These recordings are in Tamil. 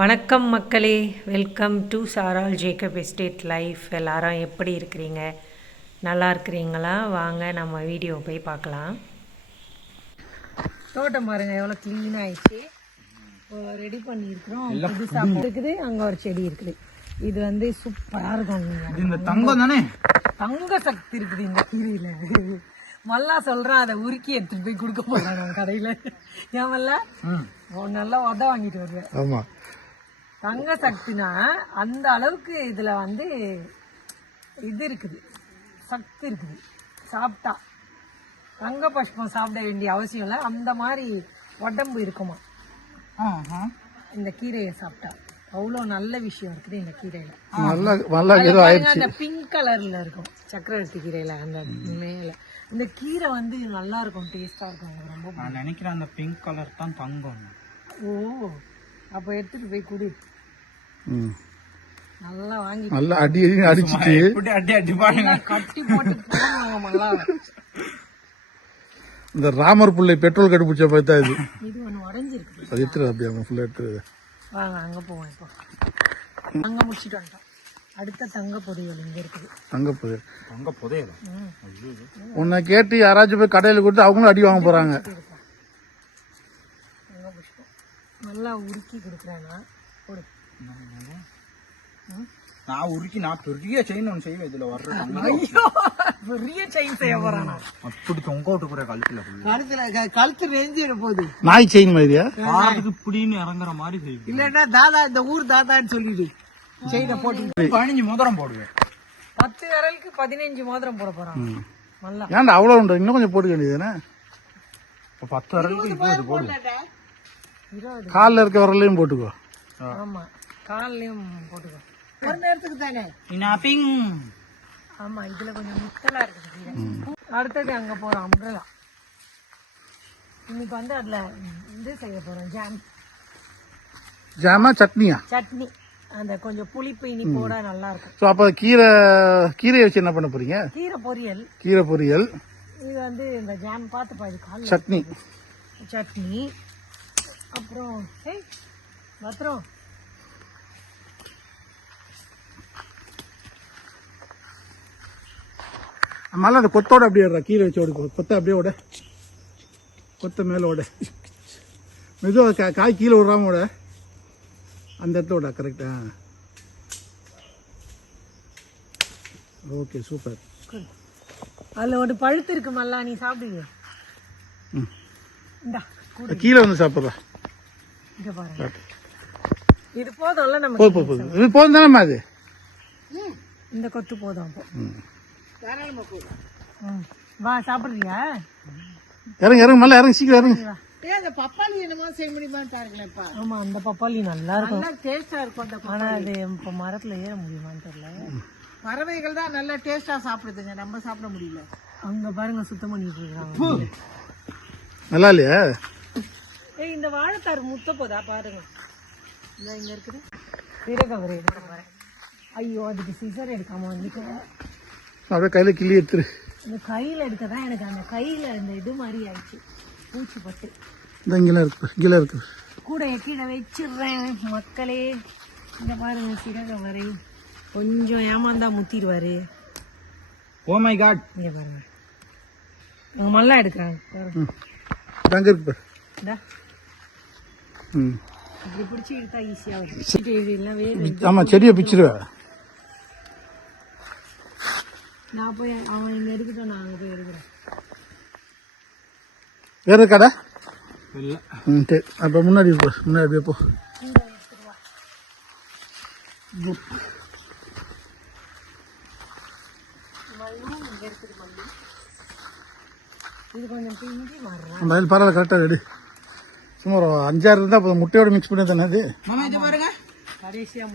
வணக்கம் மக்களே. வெல்கம் டு சாரால் ஜேக்கப் எஸ்டேட் லைஃப் எல்லாரும் எப்படி இருக்கிறீங்க? நல்லா இருக்கிறீங்களா? வாங்க நம்ம வீடியோ போய் பார்க்கலாம். தோட்டம் பாருங்க எவ்வளோ க்ளீன் ஆயிடுச்சு. ரெடி பண்ணியிருக்கிறோம். புதுசா இருக்குது. அங்கே ஒரு செடி இருக்குது. இது வந்து சூப்பராக இருக்கும். இது இந்த தங்கம் தானே? தங்க சக்தி இருக்குது இந்த கீரையில. மல்லா சொல்றான் அதை உருக்கி எடுத்துட்டு போய் கொடுக்க போறான் நான் கடையில. ஏன் மல்லா? நல்லா உத வாங்கிட்டு வருவேன் ஆமா. தங்க சக்தினா அந்த அளவுக்கு இதுல வந்து இது இருக்குது. சக்தி இருக்குது. சாப்பிட்டா. தங்க புஷ்பம் சாப்பிட வேண்டிய அவசியம் இல்லை. அந்த மாதிரி உடம்பு இருக்குமா? இந்த கீரையை சாப்பிட்டா. அவ்வளோ நல்ல விஷயம் இருக்குது இந்த கீரையில. அந்த பிங்க் கலர்ல இருக்கும். சக்கரவர்த்தி கீரையில அந்த மேல. இந்த கீரை வந்து நல்லா இருக்கும் டேஸ்டா இருக்கும். ரொம்ப. நான் நினைக்கிறேன் அந்த பிங்க் கலர் தான் தங்கம். ஓ. அப்ப எடுத்துட்டு போய் குடு. நல்லா வாங்கி நல்லா அடி அடி அடிச்சிட்டு. அடி அடி பாருங்க கட்டி போட்டு இந்த ராமர் பிள்ளை பெட்ரோல் கண்டுபிடிச்ச பார்த்தா இது. இது ஒண்ணு உடஞ்சிருக்கு அது எடுத்துரு அப்படியே அவங்க ஃபுல்லாக எடுத்துரு வாங்க அங்க போவோம் இப்போ. அங்க முடிச்சிட்டு வந்துட்டோம். அடுத்த தங்க பொரியல் இங்க இருக்குது. தங்க புதையல் தங்க புதையல ம். உன்னை கேட்டு யாராச்சும் போய் கடையில் கொடுத்து அவங்களும் அடி வாங்க புஷ்பம் நல்லா உருக்கி கொடுக்குறேன்னா கொடு நான் உருக்கி நான் பெரிய செயின் ஒன்று செய்வேன் இதுல வர்ற தங்கம். ஐயோ பெரிய செயின் செய்ய போறானா அப்படி தொங்க விட்டு போற கழுத்துல. கழுத்துல கழுத்து நெஞ்சிட போகுது. நாய் செயின் மாதிரியா? பாரத்துக்கு இப்படின்னு இறங்குற மாதிரி செய்வேன். இல்லன்னா தாதா இந்த ஊர் தாதான்னு சொல்லிடு. செயினை போட்டு. பதினஞ்சு மோதிரம் போடுவேன். பத்து விரலுக்கு பதினஞ்சு மோதிரம் போட போறான். நல்லா. ஏன்டா அவ்வளோ இன்னும் கொஞ்சம் போட்டுக்க வேண்டியதுதானே? இப்ப பத்து வரலுக்கு போடு. காலில் இருக்க வரலையும் போட்டுக்கோ. ஆமா கால்லயும் போட்டுக்கோ. ஒரு நேரத்துக்கு தானே? பிங். ஆமா இதுல கொஞ்சம் முத்தலா இருக்குது. அடுத்தது அங்க போறோம் அம்ரலா இன்னைக்கு வந்து அதுல இது செய்ய போறோம் ஜாம் ஜாமா சட்னியா? சட்னி. அந்த கொஞ்சம் புளிப்பு இனிப்போட நல்லா இருக்கும் ஸோ அப்போ கீரை கீரையை வச்சு என்ன பண்ண போறீங்க? கீரை பொரியல். கீரை பொரியல். இது வந்து இந்த ஜாம் பார்த்து பாரு கால் சட்னி. சட்னி. அப்புறம் ஏய் பத்திரம். அதனால அந்த கொத்தோட அப்படியே ஏறுறா, கீரை வச்சு ஓடி கொத்த அப்படியே ஓட. கொத்த மேல ஓட. மெதுவாக கா காய் கீழே விடுறாம ஓட. அந்த இடத்துல ஓட கரெக்டா ஓகே சூப்பர் அதுல ஒரு பழுத்து இருக்கு மல்லா நீ சாப்பிடுங்க ம். இந்தா கீழே வந்து சாப்பிட்றா. இங்க பாருங்க இது போதும்ல போதும் இது போதும் தானேம்மா அது இந்த கொத்து போதும் அப்போ. ம். ம். வா சாப்பிடுறியா? இறங்க இறங்க மல்ல இறங்க சீக்கிரம் இறங்க. ஆமா அந்த பப்பாளி நல்லா இருக்கும். டேஸ்டா இருக்கும் ஆனா அது இப்ப மரத்துல ஏற முடியுமான்னு தெரியல. பறவைகள் தான் நல்லா டேஸ்டா சாப்பிடுதுங்க. நம்ம சாப்பிட முடியல. அங்க பாருங்க சுத்தம் பண்ணிட்டு இருக்காங்க. நல்லா இல்லையா? ஏய் இந்த வாழைத்தார் முத்த போதா? பாருங்க. இந்த இங்க இருக்குது. சீரகவரை எடுக்க போறேன் ஐயோ அதுக்கு சிசர் எடுக்காம வந்துட்டேன். அப்படியே கையில் கிள்ளி எடுத்துரு. இந்த கையில எடுக்க தான் எனக்கு அந்த கையில இந்த இது மாதிரி ஆயிடுச்சு. பூச்சி பட்டு. இந்த இங்கெல்லாம் இருக்கு இங்கெல்லாம் இருக்கு கூட கீழே வச்சிடுறேன் மக்களே. இந்த பாருங்க சிறகவரை கொஞ்சம் ஏமாந்தா முத்திடுவாரு. ஓ மை காட் இங்க பாருங்க. எங்க மல்லா எடுக்கிறாங்க. பாருங்க. இருக்கு பாரு. ஆமாம் செடியை பிச்சிருவேன் நான் போய் அவன் இங்க எடுக்கட்டும் நான் அங்க போய் எடுக்கிறேன். வேறு கடை? இல்ல. ம் சரி. அப்போ முன்னாடி போ முன்னாடி அப்படியே போ. ஆயில் பரவாயில்ல கரெக்டாக ரெடி சும்மா ஒரு அஞ்சாறு இருந்தால் அப்போ முட்டையோட மிக்ஸ் பண்ணி தானே அது? பாருங்க.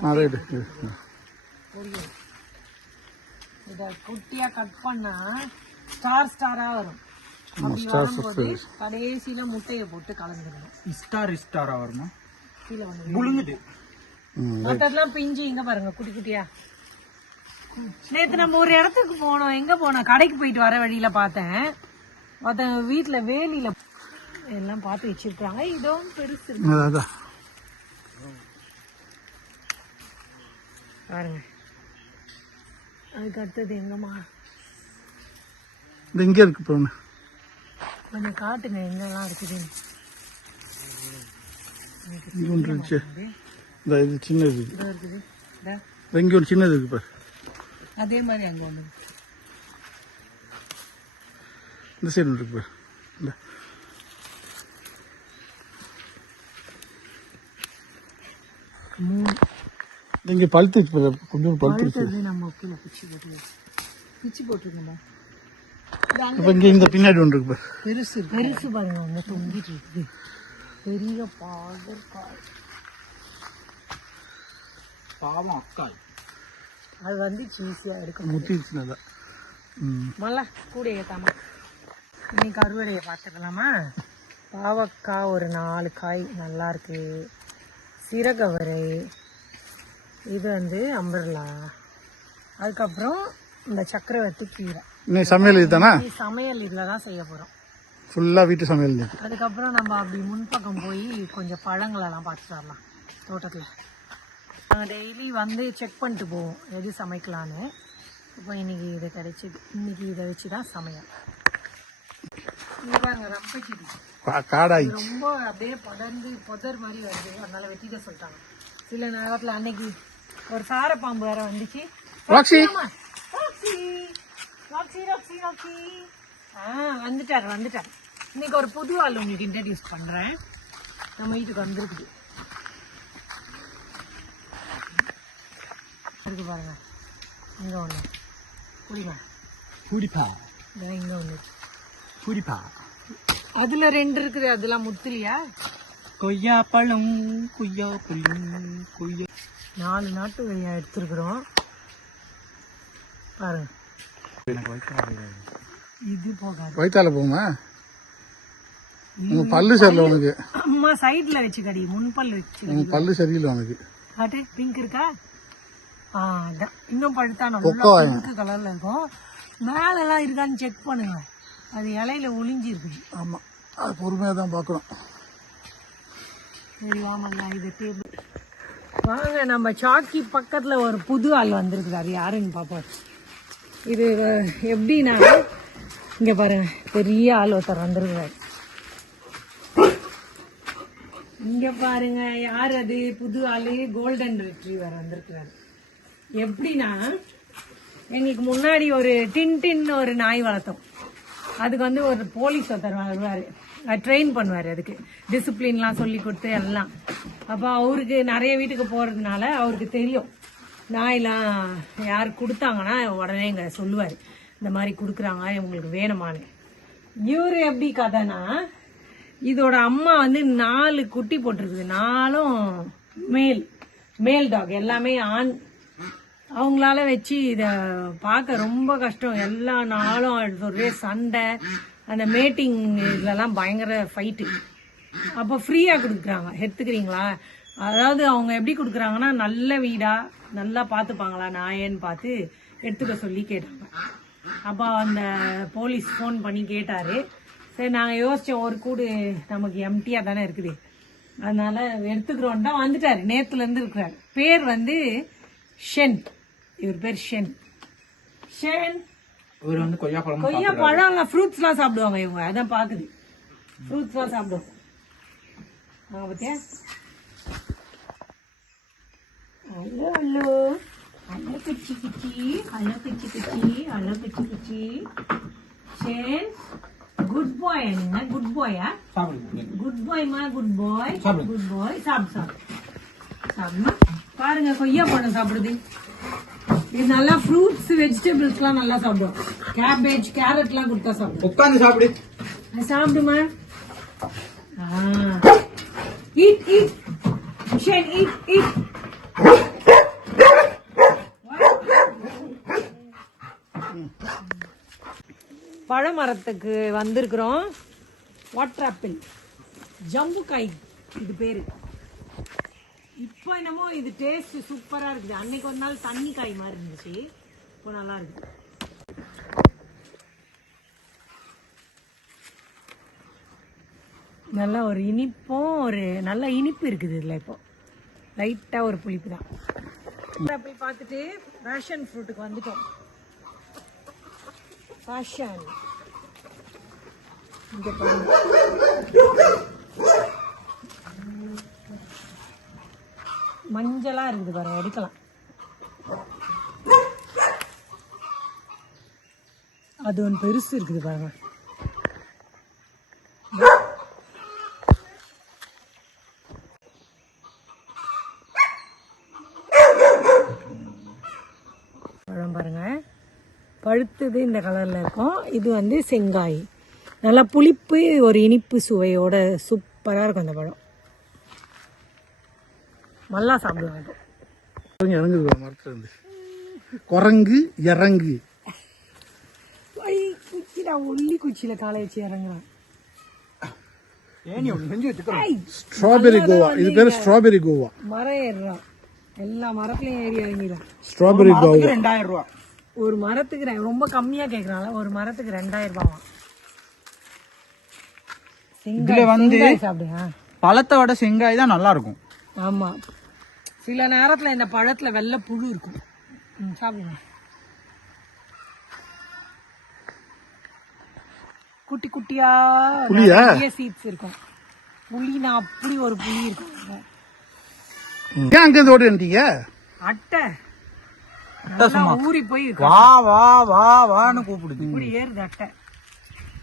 ஆ ரைட்டு இத குட்டியா கட் பண்ணா ஸ்டார் ஸ்டாரா வரும். அப்படி வரும்போது கடைசியில முட்டைய போட்டு கலந்துக்கணும். இஸ்டார் இஸ்டாரா வருமா? கீழே வந்து புழுங்குது ம் மொத்தத்தெல்லாம் பிஞ்சு இங்க பாருங்க குட்டி குட்டியா. நேத்து நம்ம ஒரு இடத்துக்கு போனோம். எங்க போனோம்? கடைக்கு போயிட்டு வர வழியில பார்த்தேன். ஒருத்தங்க வீட்டுல வேலியில எல்லாம் பார்த்து வச்சிருக்காங்க இதுவும் பெருசு. அதான், பாருங்க. அதுக்கு அடுத்தது எங்கம்மா? இந்த இங்கே இருக்கு கொஞ்சம் காட்டுங்க எங்கெல்லாம் இருக்குதுன்னு இருந்துச்சு. இந்த இது சின்னது. இருக்குது. இங்கே ஒரு சின்னது இருக்கு பாரு. அதே மாதிரி அங்கே ஒன்று இந்த சைடு இருக்கு பாரு. இந்த. மூணு இந்த இங்கே பழுத்துச்சு பாரு கொஞ்சம் பழுத்துருச்சு அடுத்தது நம்ம கீழே பிச்சு போட்டு பிச்சு போட்டுருக்கோம்டா இப்போ இங்கே இந்த பின்னாடி ஒன்று இருக்கு பாரு. பெருசு பெருசு பாருங்க அங்கே தொங்கிட்டு இருக்குது. பெரிய பாகற்காய் பாவம் அக்காய். அது வந்து ஈஸியாக எடுக்க முத்திடுச்சு நல்லா. ம். மல்ல கூட ஏத்தாம. இன்னைக்கு அறுவடையை பார்த்துக்கலாமா? பாவக்காய் ஒரு நாலு காய் நல்லா இருக்கு. சிறகவரை இது வந்து அம்பர்லா. அதுக்கப்புறம் இந்த சக்கரவர்த்தி கீரை. இன்னைக்கு சமையல் இதுதானா இது சமையல் இதில் தான் செய்ய போகிறோம் ஃபுல்லாக வீட்டு சமையல் அதுக்கப்புறம் நம்ம அப்படி முன்பக்கம் போய் கொஞ்சம் பழங்களெல்லாம் பார்த்துட்டு வரலாம் தோட்டத்தில். நாங்கள் டெய்லி வந்து செக் பண்ணிட்டு போவோம் எது சமைக்கலான்னு இப்போ இன்னைக்கு இது கிடைச்சிது இன்னைக்கு இதை வச்சு தான் சமையல் பாருங்க ரம்பை செடி. கா- காடாயி இது ரொம்ப அப்படியே படர்ந்து புதர் மாதிரி வருது. அதனால வெட்டிட சொல்லிட்டாங்க. சில நேரத்தில் அன்னைக்கு ஒரு சார பாம்பு வேற வந்துச்சு. ராக்ஸி. Roxy Roxy. ராக்ஸி ஆ வந்துட்டார் வந்துட்டார். இன்னைக்கு ஒரு புது ஆள் உங்களுக்கு இன்ட்ரடியூஸ் பண்றேன். நம்ம வீட்டுக்கு வந்திருக்குது. இருக்கு பாருங்க. இங்க ஒண்ணு. புரியுமா புடிப்பா. இதோ இங்க ஒண்ணு. புடிப்பா. அதுல ரெண்டு இருக்குது அதெல்லாம் முத்துலியா? கொய்யா பழம் கொய்யா பழம் கொய்யா. நாலு நாட்டு வெய்யா எடுத்துருக்குறோம். பாருங்க. இது போகாது. வயிற்றால போகுமா? உங்க பல்லு சரியில்லை உனக்கு. அம்மா சைடுல வச்சு கடி முன்பல் வச்சு உங்க பல்லு சரியில்லை உனக்கு. காட்டு பிங்க் இருக்கா? ஆ இன்னும் பழுத்தா கொக்கோ நல்லா. பிங்க் கலர்ல இருக்கும். மேலெல்லாம் இருக்கான்னு செக் பண்ணுங்க. அது இலையில ஒளிஞ்சு இருக்குது ஆமாம் அது பொறுமையாக தான் பார்க்கணும். சரி இது டேபிள் வாங்க நம்ம சாக்கி பக்கத்துல ஒரு புது ஆள் வந்திருக்கிறாரு. யாருன்னு பார்ப்போம். இது எப்படின்னா இங்க பாருங்க பெரிய ஆள் ஒருத்தர் வந்திருக்கிறாரு. இங்க பாருங்க யார் அது? புது ஆளு கோல்டன் ரிட்ரீவர் வந்திருக்கிறாரு. எப்படின்னா எங்களுக்கு முன்னாடி ஒரு டின் டின் ஒரு நாய் வளர்த்தோம். அதுக்கு வந்து ஒரு போலீஸ் ஒருத்தர் வருவார். ட்ரெயின் பண்ணுவார் அதுக்கு. டிசிப்ளின்லாம் சொல்லி கொடுத்து எல்லாம். அப்போ அவருக்கு நிறைய வீட்டுக்கு போகிறதுனால அவருக்கு தெரியும். நாயெல்லாம் யார் கொடுத்தாங்கன்னா உடனே இங்கே சொல்லுவார். இந்த மாதிரி கொடுக்குறாங்க இவங்களுக்கு வேணுமான்னு. இவரு எப்படி கதைனா இதோட அம்மா வந்து நாலு குட்டி போட்டிருக்குது. நாலும் மேல் மேல் டாக் எல்லாமே ஆண் அவங்களால வச்சு இதை பார்க்க ரொம்ப கஷ்டம். எல்லா நாளும் ஒரே சண்டை. அந்த மேட்டிங் இதுலலாம் பயங்கர ஃபைட்டு அப்போ ஃப்ரீயாக கொடுக்குறாங்க. எடுத்துக்கிறீங்களா? அதாவது அவங்க எப்படி கொடுக்குறாங்கன்னா நல்ல வீடா நல்லா பார்த்துப்பாங்களா? நாயன்னு பார்த்து எடுத்துக்க சொல்லி கேட்டாங்க. அப்போ அந்த போலீஸ் ஃபோன் பண்ணி கேட்டாரு. சரி நாங்கள் யோசித்தோம் ஒரு கூடு நமக்கு எம்டியாக தானே இருக்குது. அதனால எடுத்துக்கிறோன்னா வந்துட்டார். நேற்றுலேருந்து இருக்கிறார். பேர் வந்து ஷென். இவர் பேர் ஷென். ஷென்? இவர் வந்து கொய்யா பழம் கொய்யா பழம்லாம் ஃப்ரூட்ஸ்லாம் சாப்பிடுவாங்க இவங்க. அதான் பாக்குது. ஃப்ரூட்ஸ்லாம் சாப்பிடுவோம் ஆ பத்தியா? Hello hello. ஹலோ குச்சி குச்சி. ஹலோ குச்சி குச்சி. ஹலோ குச்சி குச்சி. ஷேன் குட் பாய் நீங்க குட் பாயா குட் பாய்மா குட் பாய். குட் பாய் சாப்பிடு. சாப்பிடு சாப்பிடுமா பாருங்க கொய்யா பழம் சாப்பிடுது. இது நல்லா ஃப்ரூட்ஸ் வெஜிடபிள்ஸ்லாம் நல்லா சாப்பிடும் கேபேஜ் கேரட்லாம் கொடுத்தா சாப்பிடும் உட்காந்து சாப்பிடு. சாப்பிடுமா? Eat eat Shane eat eat பழமரத்துக்கு வந்திருக்கிறோம். வாட்டர் ஆப்பிள் ஜம்புக்காய் இது பேரு. இப்போ என்னமோ இது டேஸ்ட் சூப்பரா இருக்குது. அன்னைக்கு ஒரு நாள் தண்ணி காய் மாதிரி இருந்துச்சு. இப்போ நல்லா இருக்கு. நல்ல ஒரு இனிப்பும் ஒரு நல்ல இனிப்பு இருக்குது இதில் இப்போ. லைட்டாக ஒரு புளிப்பு தான். போய் பார்த்துட்டு பேஷன் ஃப்ரூட்டுக்கு வந்துட்டோம். பேஷன் இங்க பாருங்க. மஞ்சளா இருக்குது பாருங்க எடுக்கலாம். அது ஒன்று பெருசு இருக்குது பாருங்க. பழம் பாருங்க. பழுத்தது இந்த கலரில் இருக்கும். இது வந்து செங்காய். நல்லா புளிப்பு ஒரு இனிப்பு சுவையோட சூப்பராக இருக்கும் அந்த பழம். நல்லா சாப்பிடலாம் இது குரங்கு இறங்குது மரத்துல இருந்து. குரங்கு இறங்கு. குச்சிடா ஒல்லி குச்சியில காலை வச்சு இறங்குறான். Strawberry guava. இது பேரு ஸ்ட்ராபெரி கோவா. மரம் ஏறுறான் எல்லா மரத்துலயும் ஏறி இறங்கிடும் ஸ்ட்ராபெரி கோவா. ரெண்டாயிரம் ரூபா ஒரு மரத்துக்கு ரொம்ப கம்மியா கேக்குறாங்க ஒரு மரத்துக்கு ரெண்டாயிரம் ரூபாவா இதுல வந்து- பழத்தை விட செங்காய் தான் நல்லா இருக்கும். ஆமா. சில நேரத்துல இந்த பழத்துல வெள்ளை புழு இருக்கும். ம், சாப்பிடுங்க. குட்டி குட்டியா புளியா? நிறைய சீட்ஸ் இருக்கும். புளினா அப்படி ஒரு புளி இருக்கும். ஏன் அங்க இருந்து ஓடி வந்துட்டீங்க? அட்டை. ஊறி போய் வா வா வா வான்னு கூப்பிடுது. இப்படி ஏறுது அட்டை.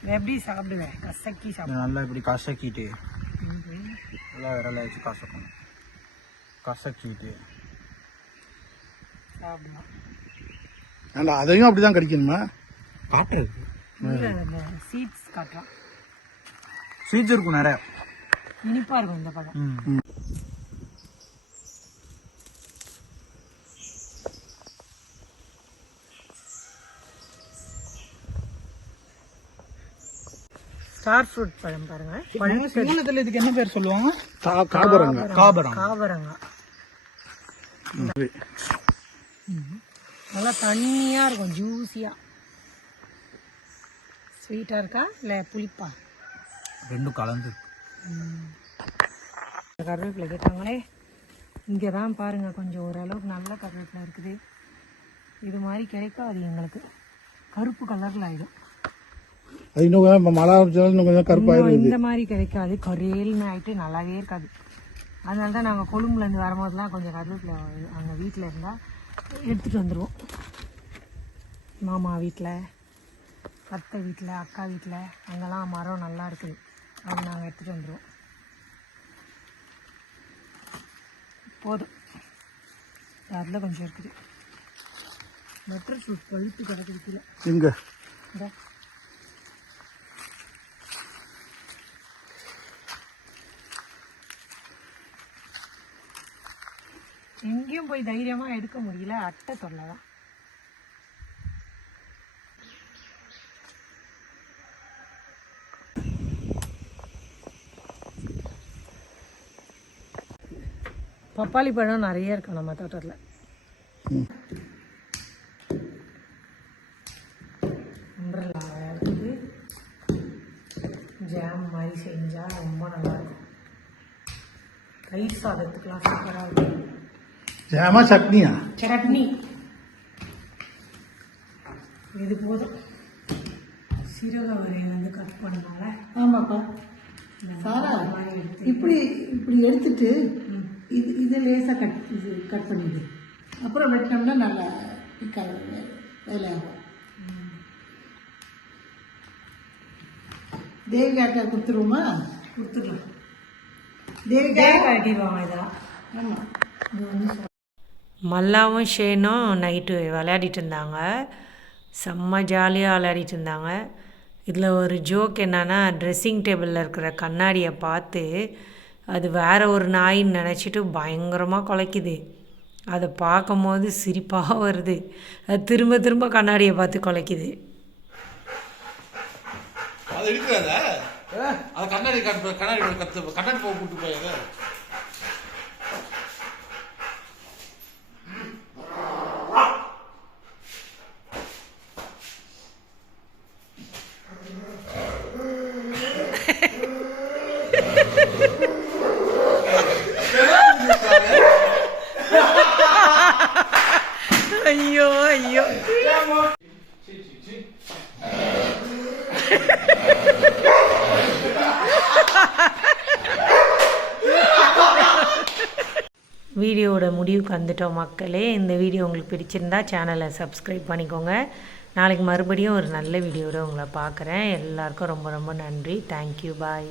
எப்படி சாப்பிடுவேன்? கசக்கி சாப்பிடுவேன். நல்லா இப்படி கசக்கிட்டு. நல்லா விரல வச்சு கசக்கணும். கசக்கிட்டு. ஏண்டா அதையும் அப்படிதான் கடிக்கணுமா? காட்டுறது. சீட்ஸ் காட்டுறான் இருக்கும் நிறைய. இனிப்பா இருக்கும் இந்த பழம். ஸ்டார் ஃப்ரூட் பழம் பாருங்க. சிங்களத்துல இதுக்கு என்ன பேர் சொல்லுவாங்க? காபரங்க காபரம் காவரங்க நல்லா தண்ணியா இருக்கும் ஜூஸியா ஸ்வீட்டா இருக்கா இல்ல புளிப்பா? ரெண்டும் கலந்து. கருவேப்பிலை கேட்டாங்களே இங்கே தான் பாருங்க கொஞ்சம் ஓரளவுக்கு நல்ல கருவேப்பிலை இருக்குது. இது மாதிரி கிடைக்காது எங்களுக்கு. கருப்பு கலர்ல ஆயிடும் மழை கொஞ்சம் இன்னும் இந்த மாதிரி கிடைக்காது கரேல்னு ஆயிட்டு நல்லாவே இருக்காது. அதனால தான் நாங்கள் கொழும்புலேருந்து வரும்போதெல்லாம் கொஞ்சம் கருவேப்பிலை அங்கே வீட்டில் இருந்தால் எடுத்துகிட்டு வந்துடுவோம் மாமா வீட்டில் அத்தை வீட்டில் அக்கா வீட்டில் அங்கெல்லாம் மரம் நல்லா இருக்குது. அது நாங்கள் எடுத்துகிட்டு வந்துடுவோம் போதும். அதில் கொஞ்சம் இருக்குது. பட்டர் ஃப்ரூட் பழுத்து கிடக்குது கீழே. எங்க? எங்கேயும் போய் தைரியமாக எடுக்க முடியல அட்டை தொல்லை தான். பப்பாளி பழம் நிறைய இருக்கு நம்ம தோட்டத்தில். ஜாம் மாதிரி செஞ்சால் ரொம்ப நல்லா இருக்கும். தயிர் சாதத்துக்கெலாம் சூப்பராக இருக்கும். ஜாமா சட்னியா? சட்னி. இது போதும். சீரக வரையில் வந்து கட் பண்ணனால ஆமாப்பா. சாரா இப்படி இப்படி எடுத்துட்டு இது இதை லேசாக கட் இது கட் பண்ணிடு. அப்புறம் வெட்டினோம்னா நல்லா பிக்க வேலையாகும் தேவிகாட்டை கொடுத்துருவோமா? கொடுத்துடலாம். தேவிகா கட்டிடுவாங்க இதெல்லாம் ஆமாம் மல்லாவும் ஷேனும் நைட்டு விளையாடிட்டு இருந்தாங்க செம்ம ஜாலியாக விளையாடிட்டு இருந்தாங்க இதில் ஒரு ஜோக் என்னன்னா ட்ரெஸ்ஸிங் டேபிளில் இருக்கிற கண்ணாடியை பார்த்து அது வேற ஒரு நாயின்னு நினச்சிட்டு பயங்கரமாக குலைக்குது. அதை பார்க்கும்போது சிரிப்பாக வருது. அது திரும்ப திரும்ப கண்ணாடியை பார்த்து குலைக்குது. அது இருக்கிறத அது கண்ணாடி கண்ணாடி கண்ணாடி போக கூட்டு போய் ஐயோ ஐயோ வீடியோவோட முடிவுக்கு வந்துட்டோம் மக்களே. இந்த வீடியோ உங்களுக்கு பிடிச்சிருந்தா சேனலை சப்ஸ்கிரைப் பண்ணிக்கோங்க. நாளைக்கு மறுபடியும் ஒரு நல்ல வீடியோவோட உங்களை பார்க்குறேன். எல்லாருக்கும் ரொம்ப ரொம்ப நன்றி. Thank you bye